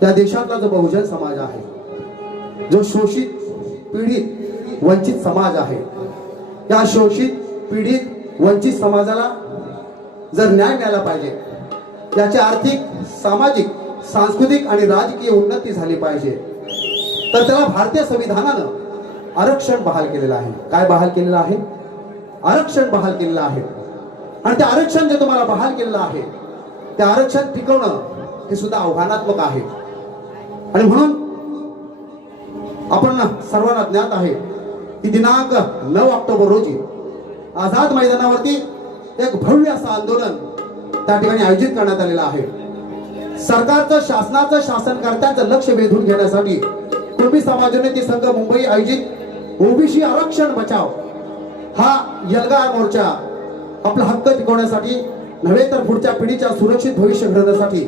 त्या देशातला जो बहुजन समाज आहे, जो शोषित पीडित वंचित समाज आहे, या शोषित पीडित वंचित समाजाला जर न्याय मिळाला पाहिजे, त्याची आर्थिक सामाजिक सांस्कृतिक आणि राजकीय उन्नती झाली पाहिजे, तर त्याला भारतीय संविधानानं आरक्षण बहाल केलेलं आहे. काय बहाल केलेलं आहे? आरक्षण बहाल केलेलं आहे. आणि ते आरक्षण जे तुम्हाला बहाल केलेलं आहे, ते आरक्षण टिकवणं हे सुद्धा आव्हानात्मक आहे. आणि म्हणून आपण सर्वांना ज्ञात आहे की दिनांक 9 ऑक्टोबर रोजी आझाद मैदानावरती एक भव्य असं आंदोलन त्या ठिकाणी आयोजित करण्यात आलेलं आहे. सरकारचं शासनाचं शासनकर्त्यांचं लक्ष वेधून घेण्यासाठी कुणबी समाजोन्नती संघ मुंबई आयोजित ओबीसी आरक्षण बचाव हा एल्गार मोर्चा आपला हक्क टिकवण्यासाठी नव्हे तर पुढच्या पिढीच्या सुरक्षित भविष्य घडवण्यासाठी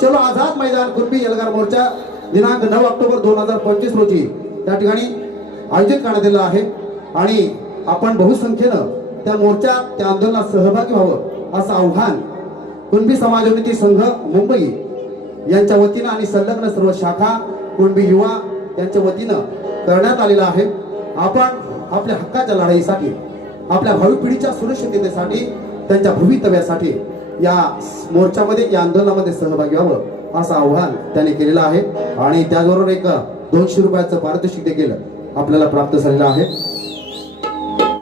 चलो आझाद मैदान कुणबी एल्गार मोर्चा दिनांक 9 ऑक्टोबर 2025 रोजी त्या ठिकाणी आयोजित करण्यात आलेला आहे. आणि आपण बहुसंख्येनं त्या मोर्चात त्या आंदोलनात सहभागी व्हावं असं आव्हान कुणबी समाजोन्नती संघ मुंबई यांच्या वतीनं आणि संलग्न सर्व शाखा कुणबी युवा यांच्या वतीनं करण्यात आलेलं आहे. आपण आपल्या हक्काच्या लढाईसाठी, आपल्या भावी पिढीच्या सुरक्षिततेसाठी, त्यांच्या भवितव्यासाठी या मोर्चामध्ये, या आंदोलनामध्ये सहभागी व्हावं असं आव्हान त्यांनी केलेलं आहे. आणि त्याचबरोबर एक 200 रुपयाचं पारितोषिक देखील आपल्याला प्राप्त झालेलं आहे.